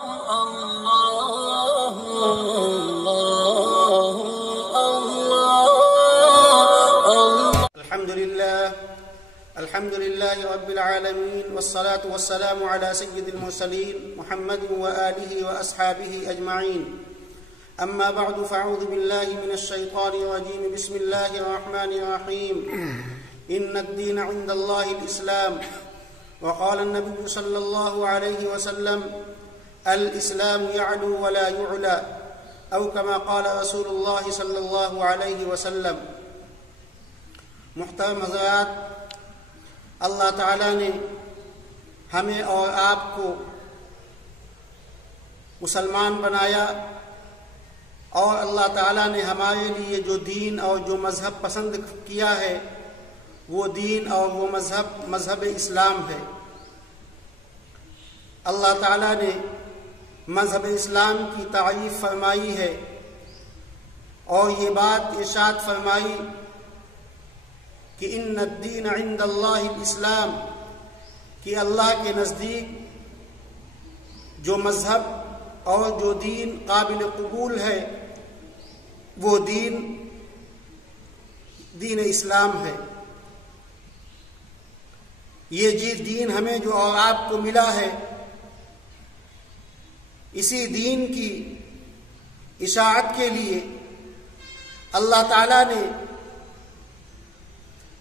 الحمد لله رب العالمين، والصلاة والسلام على سيد المرسلين محمد وآله وأصحابه أجمعين. أما بعد، فأعوذ بالله من الشيطان الرجيم. بسم الله الرحمن الرحيم. إن الدين عند الله الإسلام. وقال النبي صلى الله عليه وسلم: الإسلام يعلو ولا يعلى، أو كما قال رسول الله صلی اللہ علیہ وسلم. محترم حضرات، اللہ تعالیٰ نے ہمیں اور آپ کو مسلمان بنایا، اور اللہ تعالیٰ نے ہمارے لیے جو دین اور جو مذہب پسند کیا ہے، وہ دین اور وہ مذہب اسلام ہے. اللہ تعالیٰ نے مذہب اسلام کی تعریف فرمائی ہے، اور یہ بات ارشاد فرمائی کہ ان الدین عند اللہ الاسلام، کہ اللہ کے نزدیک جو مذہب اور جو دین قابل قبول ہے، وہ دین اسلام ہے. یہ دین ہمیں جو اور آپ کو ملا ہے، اسی دین کی اشاعت کے لیے اللہ تعالیٰ نے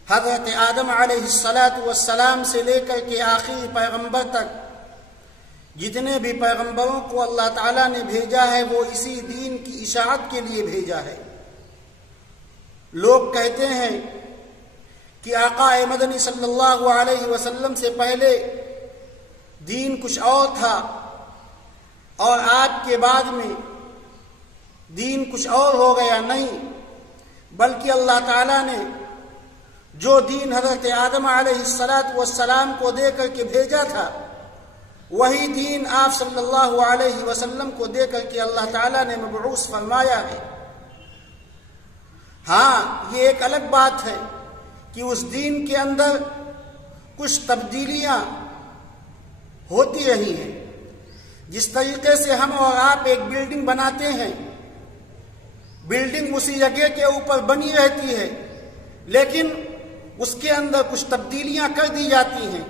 حضرت آدم علیہ السلام سے لے کر کے آخری پیغمبر تک جتنے بھی پیغمبروں کو اللہ تعالیٰ نے بھیجا ہے، وہ اسی دین کی اشاعت کے لیے بھیجا ہے. لوگ کہتے ہیں کہ آقا مدنی صلی اللہ علیہ وسلم سے پہلے دین کچھ اور تھا، اور آپ کے بعد میں دین کچھ اور ہو گیا. نہیں، بلکہ اللہ تعالیٰ نے جو دین حضرت آدم علیہ السلام کو دے کر کے بھیجا تھا، وہی دین آپ صلی اللہ علیہ وسلم کو دے کر کے اللہ تعالیٰ نے مبعوث فرمایا ہے. ہاں، یہ ایک الگ بات ہے کہ اس دین کے اندر کچھ تبدیلیاں ہوتی رہی ہیں. جس طریقے سے ہم اور آپ ایک بلڈنگ بناتے ہیں، بلڈنگ اسی جگہ کے اوپر بنی رہتی ہے، لیکن اس کے اندر کچھ تبدیلیاں کر دی جاتی ہیں.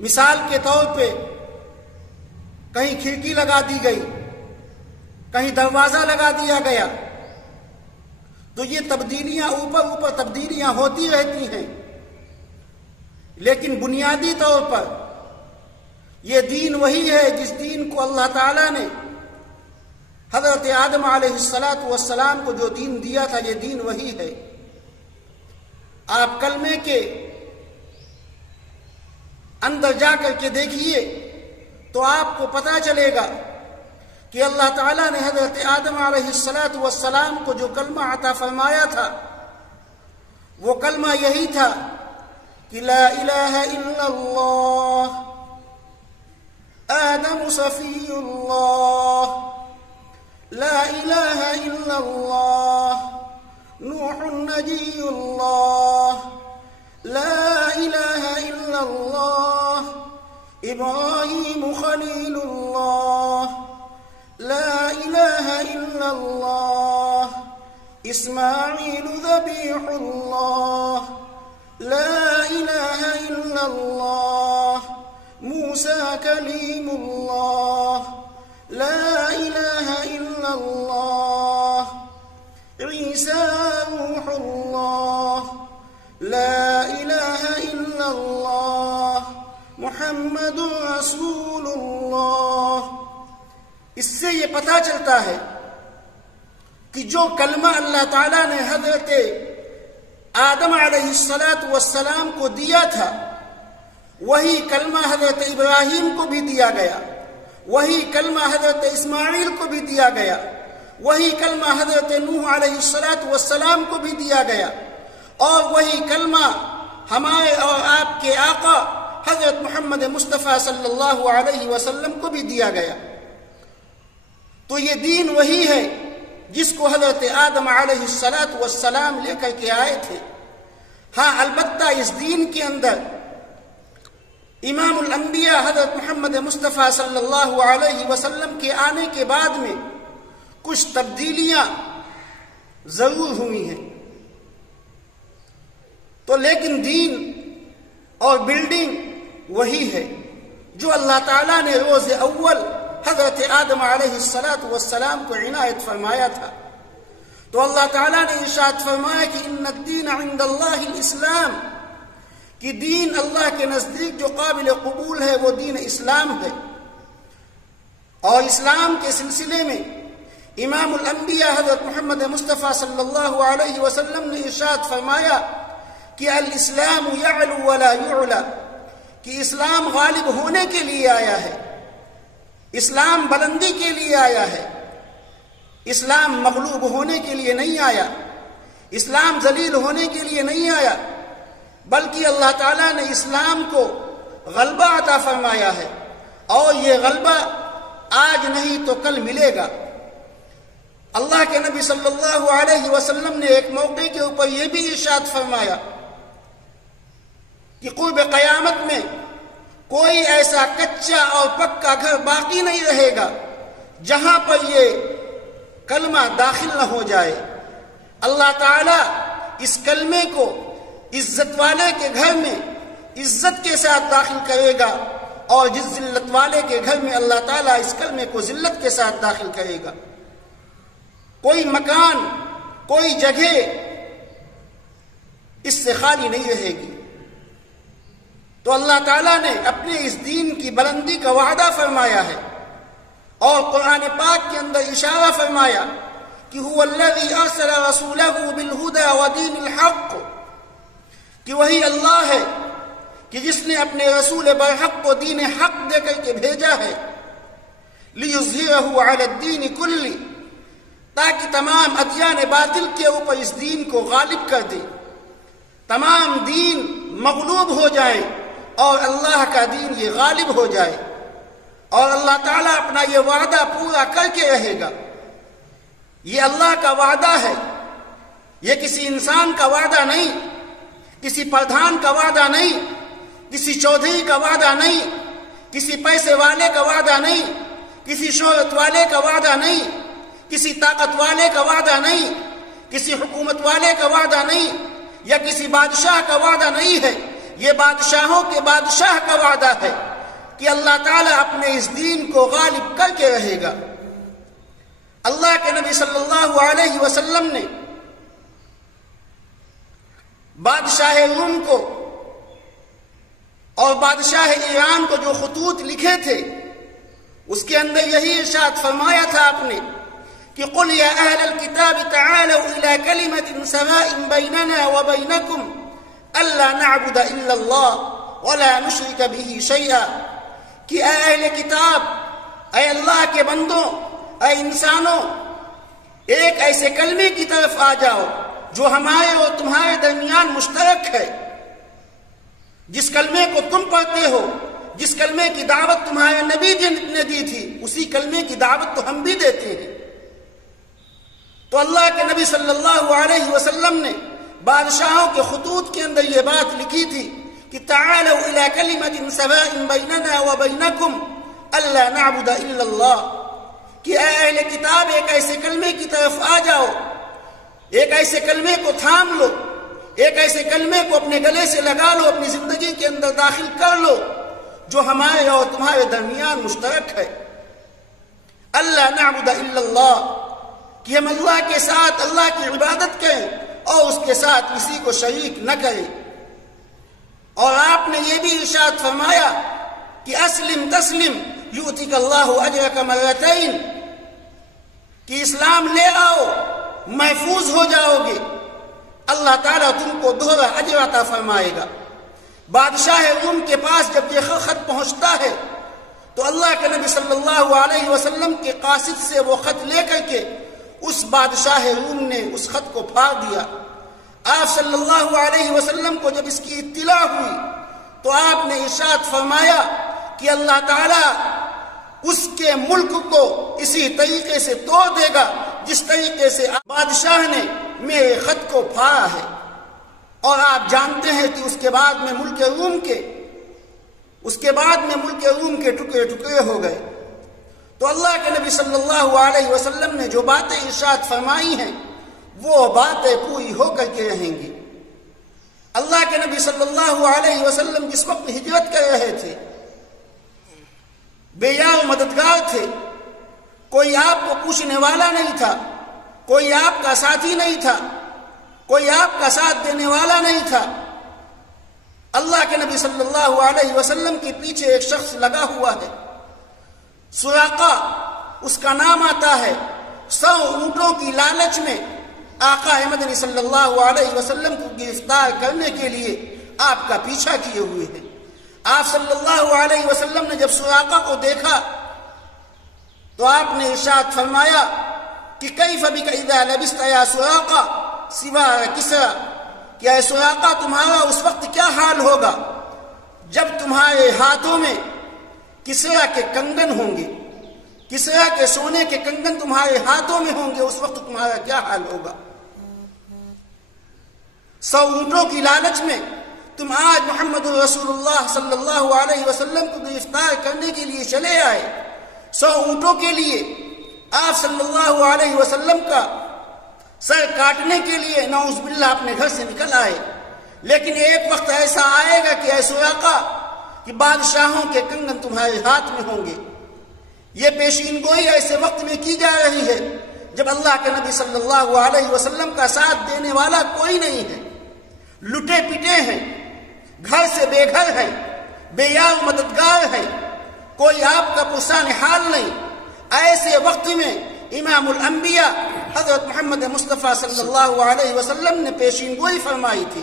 مثال کے طور پہ کہیں کھڑکی لگا دی گئی، کہیں دروازہ لگا دیا گیا، تو یہ تبدیلیاں اوپر تبدیلیاں ہوتی رہتی ہیں. لیکن بنیادی طور پر یہ دین وہی ہے جس دین کو اللہ تعالیٰ نے حضرت آدم علیہ السلام کو جو دین دیا تھا، یہ دین وہی ہے. آپ کلمے کے اندر جا کر کے دیکھیے تو آپ کو پتہ چلے گا کہ اللہ تعالیٰ نے حضرت آدم علیہ السلام کو جو کلمہ عطا فرمایا تھا، وہ کلمہ یہی تھا کہ لا الہ الا اللہ، آدم صفی اللہ، لا الہ الا اللہ، نوح نجی اللہ، لا الہ الا اللہ، ابراہیم خلیل اللہ، لا الہ الا اللہ، اسماعیل ذبیح اللہ، لا الہ الا اللہ، موسیٰ کلیم اللہ، لا الہ الا اللہ، عیسیٰ روح اللہ، لا الہ الا اللہ، محمد رسول اللہ. اس سے یہ پتہ چلتا ہے کہ جو کلمہ اللہ تعالیٰ نے حضرت آدم علیہ السلام کو دیا تھا، وہی کلمہ حضرت ابراہیم کو بھی دیا گیا، وہی کلمہ حضرت اسماعیل کو بھی دیا گیا، وہی کلمہ حضرت نوح علیہ السلام کو بھی دیا گیا، اور وہی کلمہ ہمارے اور آپ کے آقا حضرت محمد مصطفیٰ صلی اللہ علیہ وسلم کو بھی دیا گیا. تو یہ دین وہی ہے جس کو حضرت آدم علیہ السلام لے کر کے آئے تھے. ہاں، البتہ اس دین کے اندر امام الانبیاء حضرت محمد مصطفیٰ صلی اللہ علیہ وسلم کے آنے کے بعد میں کچھ تبدیلیاں ضرور ہوئی ہیں، تو لیکن دین اور بلڈنگ وہی ہے جو اللہ تعالیٰ نے روز اول حضرت آدم علیہ السلام کو عنایت فرمایا تھا۔ تو اللہ تعالیٰ نے ارشاد فرمایا کہ ان الدین عند اللہ الاسلام، کہ دین اللہ کے نزدیک جو قابل قبول ہے وہ دین اسلام ہے۔ اور اسلام کے سلسلے میں امام الانبیاء حضرت محمد مصطفیٰ صلی اللہ علیہ وسلم نے ارشاد فرمایا کہ الاسلام یعلو ولا یعلا، کہ اسلام غالب ہونے کے لیے آیا ہے، اسلام بلندی کے لیے آیا ہے، اسلام مغلوب ہونے کے لیے نہیں آیا، اسلام ذلیل ہونے کے لیے نہیں آیا، بلکہ اللہ تعالیٰ نے اسلام کو غلبہ عطا فرمایا ہے، اور یہ غلبہ آج نہیں تو کل ملے گا۔ اللہ کے نبی صلی اللہ علیہ وسلم نے ایک موقع کے اوپر یہ بھی ارشاد فرمایا کہ قرب قیامت میں کوئی ایسا کچا اور پکا گھر باقی نہیں رہے گا جہاں پر یہ کلمہ داخل نہ ہو جائے۔ اللہ تعالیٰ اس کلمے کو عزت والے کے گھر میں عزت کے ساتھ داخل کرے گا، اور جس ذلت والے کے گھر میں اللہ تعالیٰ اس کلمے کو ذلت کے ساتھ داخل کرے گا۔ کوئی مکان، کوئی جگہ اس سے خالی نہیں رہے گی۔ تو اللہ تعالیٰ نے اپنے اس دین کی بلندی کا وعدہ فرمایا ہے، اور قرآن پاک کے اندر اشارہ فرمایا کہ هو الذی ارسل رسولہ بالہدی ودین الحق، کہ وہی اللہ ہے کہ جس نے اپنے رسول برحق کو دین حق دے کر کے بھیجا ہے، لیظہرہ علی الدین کلی، تاکہ تمام ادیان باطل کے اوپر اس دین کو غالب کر دے، تمام دین مغلوب ہو جائیں اور اللہ کا دین یہ غالب ہو جائے، اور اللہ تعالیٰ اپنا یہ وعدہ پورا کر کے رہے گا۔ یہ اللہ کا وعدہ ہے، یہ کسی انسان کا وعدہ نہیں، کسی پردھان کا وعدہ نہیں، کسی چودھری کا وعدہ نہیں، کسی پیسے والے کا وعدہ نہیں، کسی شہرت والے کا وعدہ نہیں، کسی طاقت والے کا وعدہ نہیں، کسی حکومت والے کا وعدہ نہیں، یا کسی بادشاہ کا وعدہ نہیں ہے۔ یہ بادشاہوں کے بادشاہ کا وعدہ ہے کہ اللہ تعالیٰ اپنے اس دین کو غالب کر کے رہے گا۔ اللہ کے نبی صلی اللہ علیہ وسلم نے بادشاہ روم کو اور بادشاہ ایران کو جو خطوط لکھے تھے، اس کے اندر یہی ارشاد فرمایا تھا آپ نے کہ قل یا اہل الکتاب تعالوا الى کلمۃ سواء بیننا وبینکم الا نعبد الا اللہ ولا نشرک به شیئا، کہ اے اہل کتاب، اے اللہ کے بندوں، اے انسانوں، ایک ایسے کلمے کی طرف آ جاؤ جو ہمارے اور تمہارے درمیان مشترک ہے، جس کلمے کو تم پڑھتے ہو، جس کلمے کی دعوت تمہارے نبی نے دی تھی، اسی کلمے کی دعوت تو ہم بھی دیتے ہیں۔ تو اللہ کے نبی صلی اللہ علیہ وسلم نے بادشاہوں کے خطوط کے اندر یہ بات لکھی تھی کہ تعالوا الی کلمۃ سواء بیننا وبینکم الا نعبد الا اللہ، کہ اے اہل کتاب ایک ایسے کلمے کی طرف آ جاؤ، ایک ایسے کلمے کو تھام لو، ایک ایسے کلمے کو اپنے گلے سے لگا لو، اپنی زندگی کے اندر داخل کر لو، جو ہمارے اور تمہارے درمیان مشترک ہے۔ الا نعبد الا اللہ، کہ ہم اللہ کے ساتھ اللہ کی عبادت کریں اور اس کے ساتھ کسی کو شریک نہ کریں۔ اور آپ نے یہ بھی ارشاد فرمایا کہ اسلم تسلم یؤتک اللہ اجرک مرتین، کہ اسلام لے آؤ محفوظ ہو جاؤ گے، اللہ تعالیٰ تم کو دوہرا اجر عطا فرمائے گا۔ بادشاہ روم کے پاس جب یہ خط پہنچتا ہے تو اللہ کے نبی صلی اللہ علیہ وسلم کے قاصد سے وہ خط لے کر کے اس بادشاہ روم نے اس خط کو پھاڑ دیا۔ آپ صلی اللہ علیہ وسلم کو جب اس کی اطلاع ہوئی تو آپ نے ارشاد فرمایا کہ اللہ تعالیٰ اس کے ملک کو اسی طریقے سے توڑ دے گا جس طریقے سے بادشاہ نے میرے خط کو پھاڑا ہے۔ اور آپ جانتے ہیں کہ اس کے بعد میں ملک روم کے اس کے بعد میں ملک روم کے ٹکڑے ٹکڑے ہو گئے۔ تو اللہ کے نبی صلی اللہ علیہ وسلم نے جو باتیں ارشاد فرمائی ہیں وہ باتیں پوری ہو کر کے رہیں گی۔ اللہ کے نبی صلی اللہ علیہ وسلم جس وقت ہجرت کر رہے تھے، بے یار مددگار تھے، کوئی آپ کو پوچھنے والا نہیں تھا، کوئی آپ کا ساتھی نہیں تھا، کوئی آپ کا ساتھ دینے والا نہیں تھا۔ اللہ کے نبی صلی اللہ علیہ وسلم کے پیچھے ایک شخص لگا ہوا ہے، سراقہ اس کا نام آتا ہے، 100 اونٹوں کی لالچ میں آقا مدنی صلی اللہ علیہ وسلم کو گرفتار کرنے کے لیے آپ کا پیچھا کیے ہوئے ہیں۔ آپ صلی اللہ علیہ وسلم نے جب سراقہ کو دیکھا تو آپ نے ارشاد فرمایا کہ کیف بک اذا لبست یا سراقہ سوار کسرا، کہ اے سراقہ تمہارا اس وقت کیا حال ہوگا جب تمہارے ہاتھوں میں کسرا کے کنگن ہوں گے، کسرا کے سونے کے کنگن تمہارے ہاتھوں میں ہوں گے، اس وقت تمہارا کیا حال ہوگا۔ 100 اونٹوں کی لالچ میں تم آج محمد رسول اللہ صلی اللہ علیہ وسلم کو گرفتار کرنے کے لیے چلے آئے، 100 اونٹوں کے لیے آپ صلی اللہ علیہ وسلم کا سر کاٹنے کے لیے نعوذ باللہ اپنے گھر سے نکل آئے۔ لیکن ایک وقت ایسا آئے گا کہ اے سراقہ کہ بادشاہوں کے کنگن تمہارے ہاتھ میں ہوں گے۔ یہ پیشین گوئی ایسے وقت میں کی جا رہی ہے جب اللہ کے نبی صلی اللہ علیہ وسلم کا ساتھ دینے والا کوئی نہیں ہے، لٹے پٹے ہیں، گھر سے بے گھر ہیں، بے یار مددگار ہیں، کوئی آپ کا پرسان حال نہیں۔ ایسے وقت میں امام الانبیاء حضرت محمد مصطفیٰ صلی اللہ علیہ وسلم نے پیشین گوئی فرمائی تھی،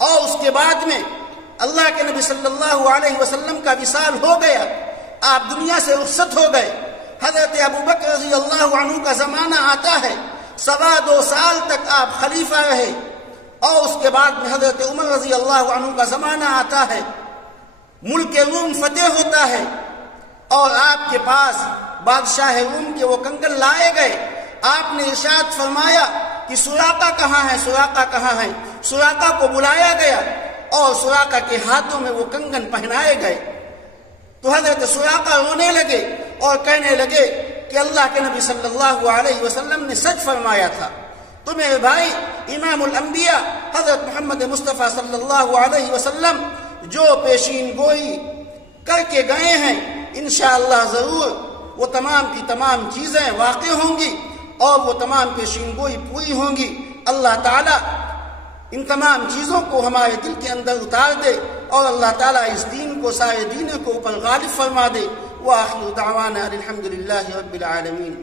اور اس کے بعد میں اللہ کے نبی صلی اللہ علیہ وسلم کا وصال ہو گیا، آپ دنیا سے رخصت ہو گئے۔ حضرت ابوبکر رضی اللہ عنہ کا زمانہ آتا ہے، 2.25 سال تک آپ خلیفہ رہے، اور اس کے بعد میں حضرت عمر رضی اللہ عنہ کا زمانہ آتا ہے، ملک روم فتح ہوتا ہے، اور آپ کے پاس بادشاہ روم کے وہ کنگن لائے گئے۔ آپ نے ارشاد فرمایا کہ سراقہ کہاں ہے، سراقہ کہاں ہے؟ سراقہ کو بلایا گیا اور سراقہ کے ہاتھوں میں وہ کنگن پہنائے گئے۔ تو حضرت سراقہ رونے لگے اور کہنے لگے کہ اللہ کے نبی صلی اللہ علیہ وسلم نے سچ فرمایا تھا۔ تو میرے بھائی، امام الانبیاء حضرت محمد مصطفیٰ صلی اللہ علیہ وسلم جو پیشین گوئی کر کے گئے ہیں، انشاءاللہ ضرور وہ تمام کی تمام چیزیں واقع ہوں گی اور وہ تمام پیشین گوئی پوری ہوں گی۔ اللہ تعالیٰ ان تمام چیزوں کو ہمارے دل کے اندر اتار دے، اور اللہ تعالیٰ اس دین کو سارے دینوں کو اوپر غالب فرما دے۔ وآخر دعوانا الحمد للہ رب العالمین۔